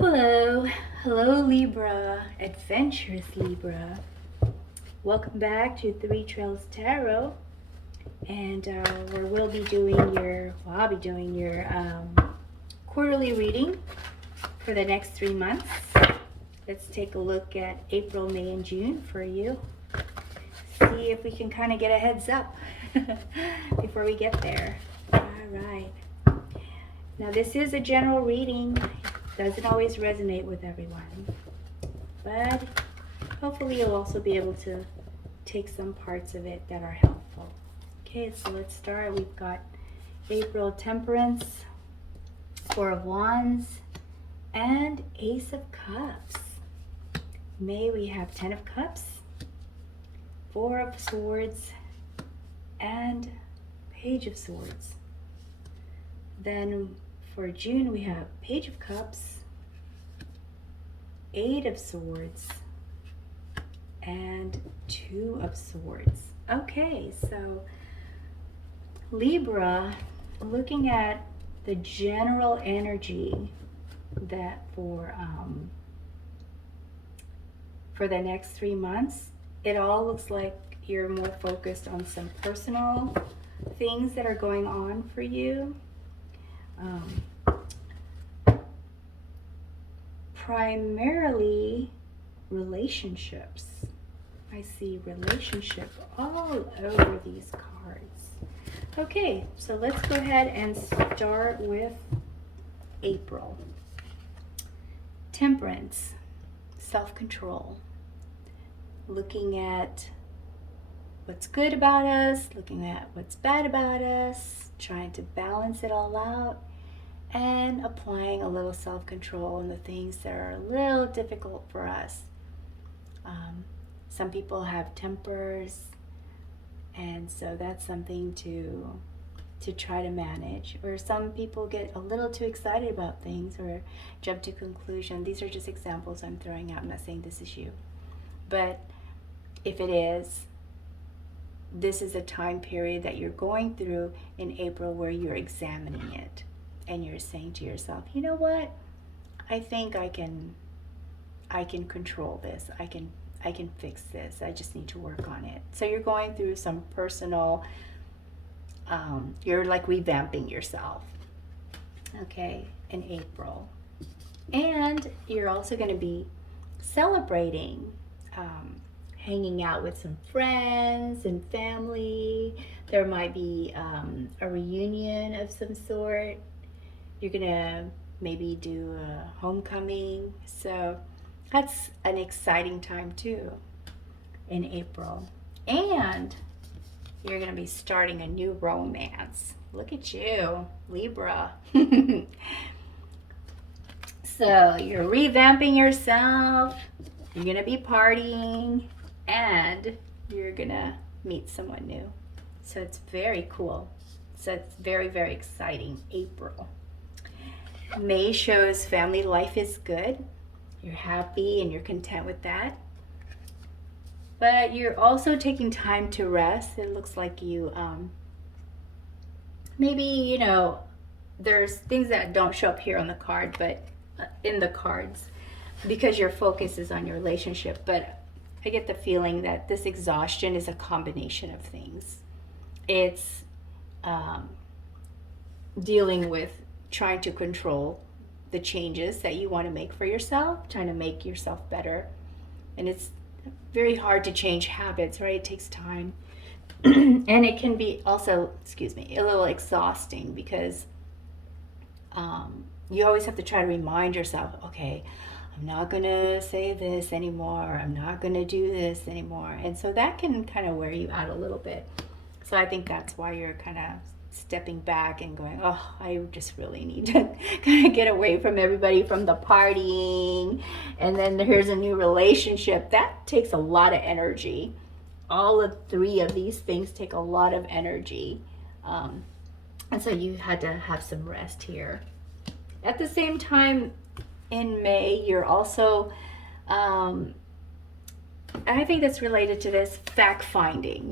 Hello, hello Libra, adventurous Libra. Welcome back to Three Trails Tarot, and where I'll be doing your quarterly reading for the next 3 months. Let's take a look at April, May, and June for you. See if we can kind of get a heads up before we get there. All right. Now this is a general reading. Doesn't always resonate with everyone, but hopefully you'll also be able to take some parts of it that are helpful. Okay, so let's start. We've got April, Temperance, Four of Wands, and Ace of Cups. May, we have Ten of Cups, Four of Swords, and Page of Swords. Then for June, we have Page of Cups, Eight of Swords, and Two of Swords. Okay, so Libra, looking at the general energy that for the next 3 months, it all looks like you're more focused on some personal things that are going on for you. Primarily relationships. I see relationship all over these cards. Okay, so let's go ahead and start with April. Temperance, self-control. Looking at what's good about us, looking at what's bad about us, trying to balance it all out, and applying a little self-control on the things that are a little difficult for us. Some people have tempers, and so that's something to try to manage. Or some people get a little too excited about things or jump to conclusion. These are just examples I'm throwing out. I'm not saying this is you. But if it is, this is a time period that you're going through in April where you're examining it. And you're saying to yourself, you know what? I think I can control this. I can fix this. I just need to work on it. So you're going through some personal, you're like revamping yourself, okay, in April. And you're also going to be celebrating, hanging out with some friends and family. There might be a reunion of some sort. You're gonna maybe do a homecoming. So that's an exciting time too in April. And you're gonna be starting a new romance. Look at you, Libra. So you're revamping yourself, you're gonna be partying, and you're gonna meet someone new. So it's very cool. So it's very, very exciting, April. May shows family life is good. You're happy and you're content with that. But you're also taking time to rest. It looks like you, maybe, there's things that don't show up here on the card, but in the cards, because your focus is on your relationship. But I get the feeling that this exhaustion is a combination of things. It's dealing with trying to control the changes that you want to make for yourself, trying to make yourself better. And it's very hard to change habits, right? It takes time. And it can be also, a little exhausting because you always have to try to remind yourself, okay, I'm not going to say this anymore. I'm not going to do this anymore. And so that can kind of wear you out a little bit. So I think that's why you're kind of stepping back and going, oh, I just really need to kind of get away from everybody, from the partying, and then here's a new relationship. That takes a lot of energy. All of three of these things take a lot of energy. And so you had to have some rest here. At the same time, in May, you're also, I think that's related to this, fact finding,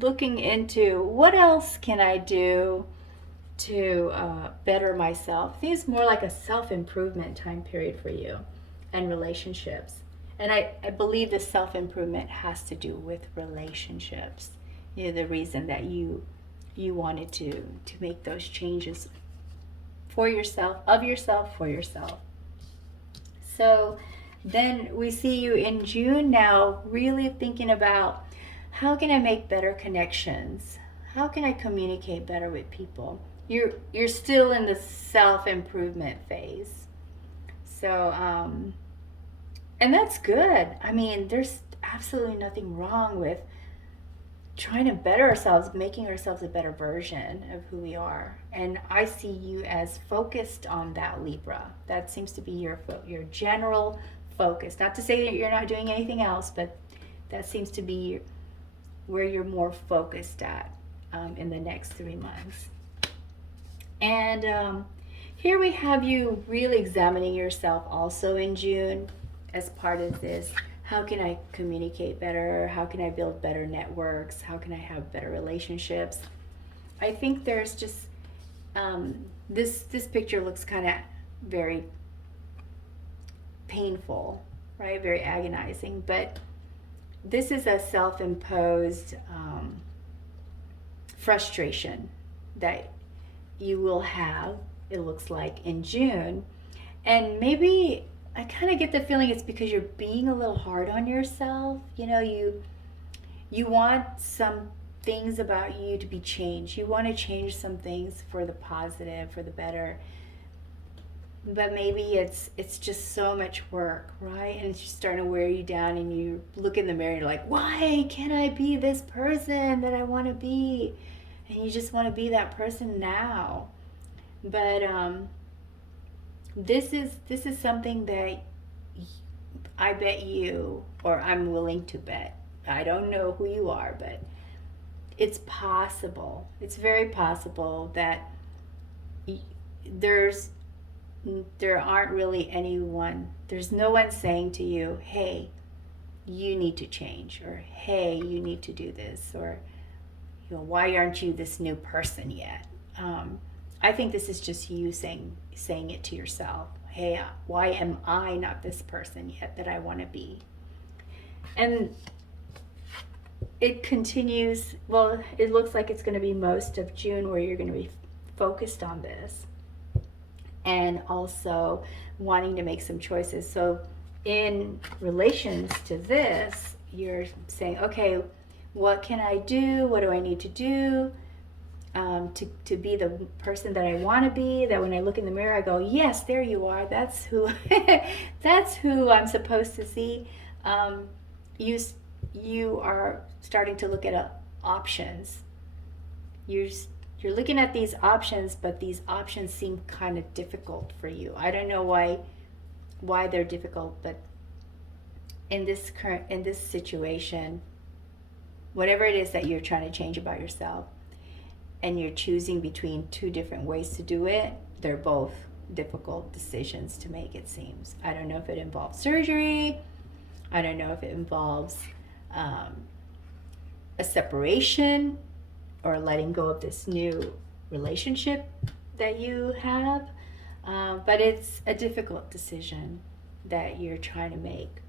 looking into what else can I do better myself. I think it's more like a self-improvement time period for you and relationships. And I believe the self-improvement has to do with relationships. You know, the reason that you wanted to make those changes for yourself, for yourself. So then we see you in June now, really thinking about, how can I make better connections? How can I communicate better with people? You're still in the self-improvement phase. So, and that's good. I mean, there's absolutely nothing wrong with trying to better ourselves, making ourselves a better version of who we are. And I see you as focused on that, Libra. That seems to be your general focus. Not to say that you're not doing anything else, but that seems to be where you're more focused at in the next 3 months. And here we have you really examining yourself also in June as part of this. How can I communicate better? How can I build better networks? How can I have better relationships? I think there's just, this picture looks kind of very painful, right? Very agonizing, but this is a self-imposed frustration that you will have, it looks like, in June. And maybe I kind of get the feeling it's because you're being a little hard on yourself. You know, you want some things about you to be changed. You want to change some things for the positive, for the better. But maybe it's just so much work, right? And it's just starting to wear you down, and you look in the mirror and you're like, why can't I be this person that I want to be? And you just want to be that person now. But this is something that I bet you, or I'm willing to bet, I don't know who you are, but it's possible. It's very possible that there aren't really anyone, there's no one saying to you, hey, you need to change, or hey, you need to do this, or, you know, why aren't you this new person yet? I think this is just you saying it to yourself. Hey, why am I not this person yet that I want to be? And it continues, well, it looks like it's going to be most of June where you're going to be focused on this, and also wanting to make some choices. So in relations to this, you're saying, okay, what can I do? What do I need to do to be the person that I want to be? That when I look in the mirror, I go, yes, there you are. That's who, that's who I'm supposed to see. You are starting to look at options. You're looking at these options, but these options seem kind of difficult for you. I don't know why they're difficult, but in this situation, whatever it is that you're trying to change about yourself, and you're choosing between two different ways to do it, they're both difficult decisions to make, it seems. I don't know if it involves surgery. I don't know if it involves a separation, or letting go of this new relationship that you have. But it's a difficult decision that you're trying to make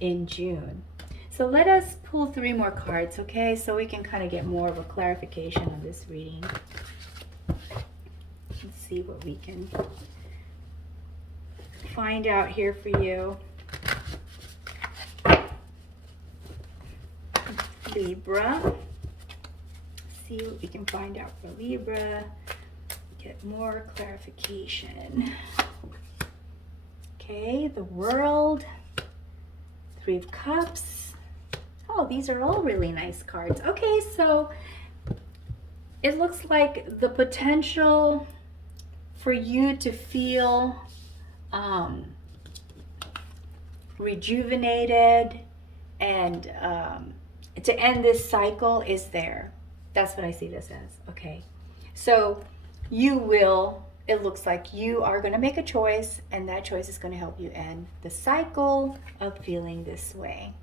in June. So let us pull 3 more cards, okay? So we can kind of get more of a clarification on this reading. Let's see what we can find out here for you. Libra. See what we can find out for Libra. Get more clarification. Okay, the World. 3 of Cups. Oh, these are all really nice cards. Okay, so it looks like the potential for you to feel rejuvenated and to end this cycle is there. That's what I see this as. Okay, so you will, it looks like you are going to make a choice, and that choice is going to help you end the cycle of feeling this way.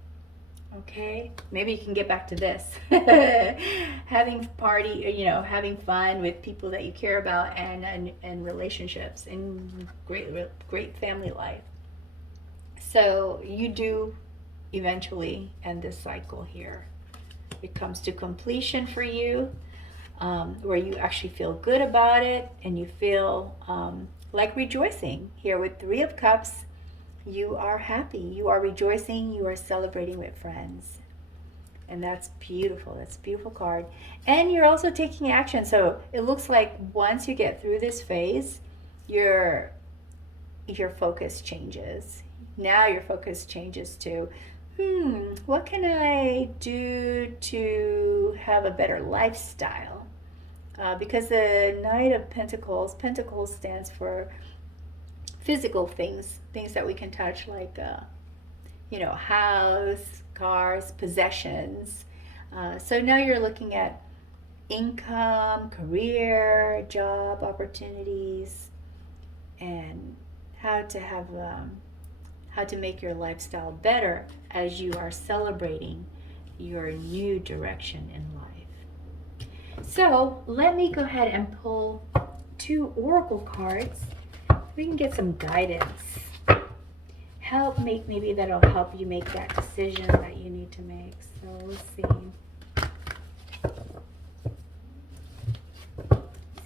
Okay, maybe you can get back to this. Having party, having fun with people that you care about, and relationships, and great family life. So you do eventually end this cycle here. It comes to completion for you, where you actually feel good about it, and you feel like rejoicing. Here with Three of Cups, you are happy, you are rejoicing, you are celebrating with friends. And that's beautiful. That's a beautiful card. And you're also taking action. So it looks like once you get through this phase, your focus changes. Now your focus changes to, what can I do to have a better lifestyle? Because the Knight of Pentacles stands for physical things that we can touch, like house, cars, possessions. So now you're looking at income, career, job opportunities, and how to make your lifestyle better as you are celebrating your new direction in life. So let me go ahead and pull 2 oracle cards. We can get some guidance. Maybe that'll help you make that decision that you need to make. So let's see.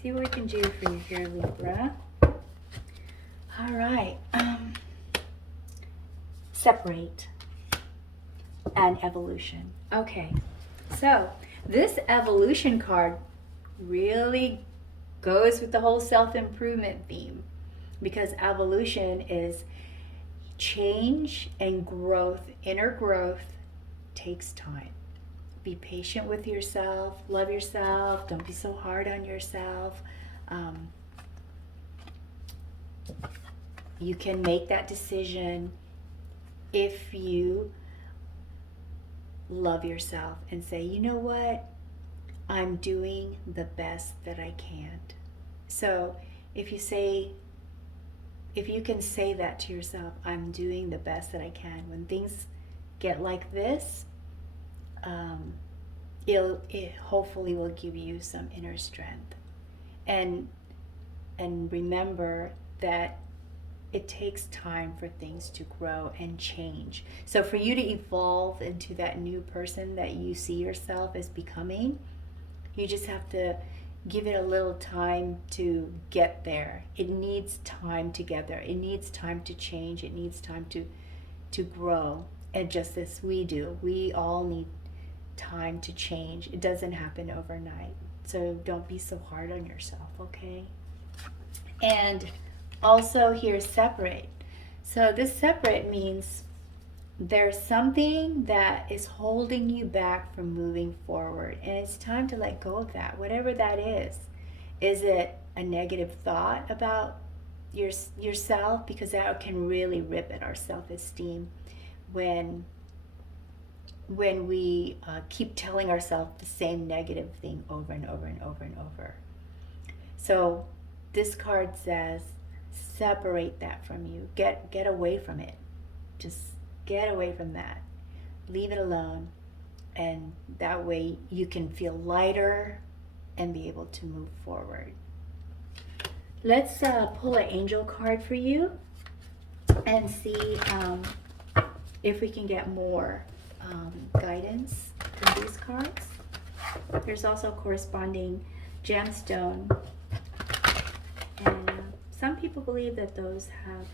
See what we can do for you here, Libra. All right. Separate and evolution. Okay. So this evolution card really goes with the whole self-improvement theme, because evolution is change and growth. Inner growth takes time. Be patient with yourself. Love yourself. Don't be so hard on yourself. You can make that decision if you love yourself and say, you know what? I'm doing the best that I can. So if you can say that to yourself, I'm doing the best that I can, when things get like this, it hopefully will give you some inner strength. And remember that it takes time for things to grow and change. So for you to evolve into that new person that you see yourself as becoming, you just have to give it a little time to get there. It needs time to get there. It needs time to change. It needs time to grow. And just as we do, we all need time to change. It doesn't happen overnight. So don't be so hard on yourself, okay? And also here, separate. So this separate means there's something that is holding you back from moving forward, and it's time to let go of that, whatever that is. Is it a negative thought about yourself? Because that can really rip at our self-esteem when we keep telling ourselves the same negative thing over and over and over and over. So this card says, separate that from you. Get away from it. Just get away from that. Leave it alone. And that way you can feel lighter and be able to move forward. Let's pull an angel card for you and see if we can get more guidance from these cards. There's also a corresponding gemstone. And some people believe that those have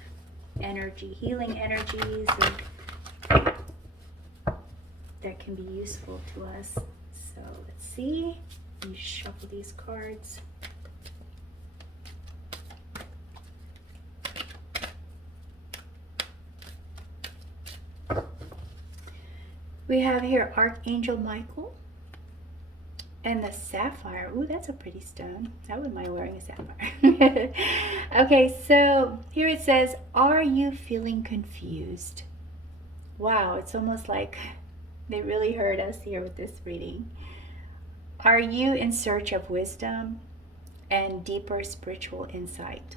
energy, healing energies, that can be useful to us. So let's see. Let me shuffle these cards. We have here Archangel Michael and the sapphire. Ooh, that's a pretty stone. I wouldn't mind wearing a sapphire. Okay, so here it says, are you feeling confused? Wow, it's almost like they really heard us here with this reading. Are you in search of wisdom and deeper spiritual insight?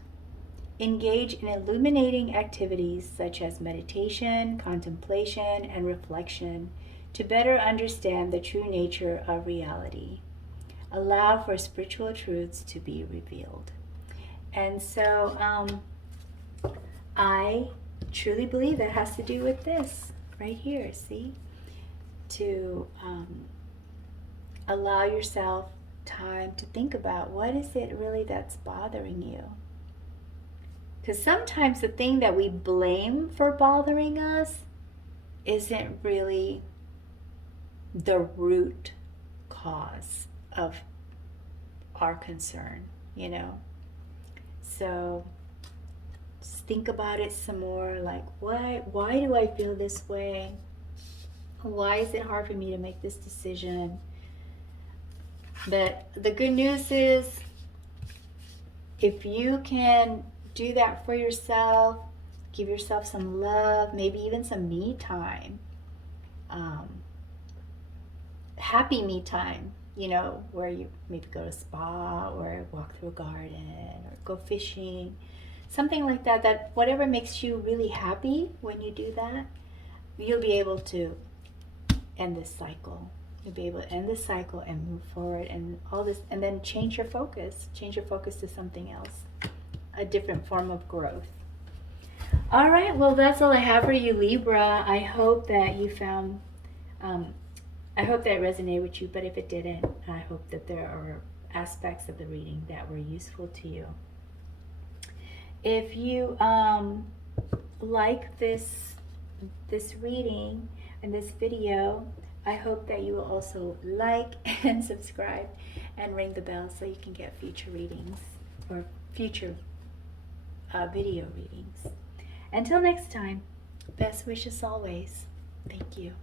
Engage in illuminating activities such as meditation, contemplation, and reflection to better understand the true nature of reality. Allow for spiritual truths to be revealed. And so I truly believe that has to do with this right here, see? To allow yourself time to think about what is it really that's bothering you. Because sometimes the thing that we blame for bothering us isn't really the root cause of our concern, you know? So just think about it some more, like why do I feel this way? Why is it hard for me to make this decision? But the good news is, if you can do that for yourself, give yourself some love, maybe even some me time, happy me time, you know, where you maybe go to a spa or walk through a garden or go fishing, something like that, that whatever makes you really happy when you do that, you'll be able to end this cycle. You'll be able to end this cycle and move forward and all this, and then change your focus to something else, a different form of growth. All right, well, that's all I have for you, Libra. I hope that you found, I hope that resonated with you, but if it didn't, I hope that there are aspects of the reading that were useful to you. If you like this reading and this video, I hope that you will also like and subscribe and ring the bell so you can get future readings or future video readings. Until next time, best wishes always. Thank you.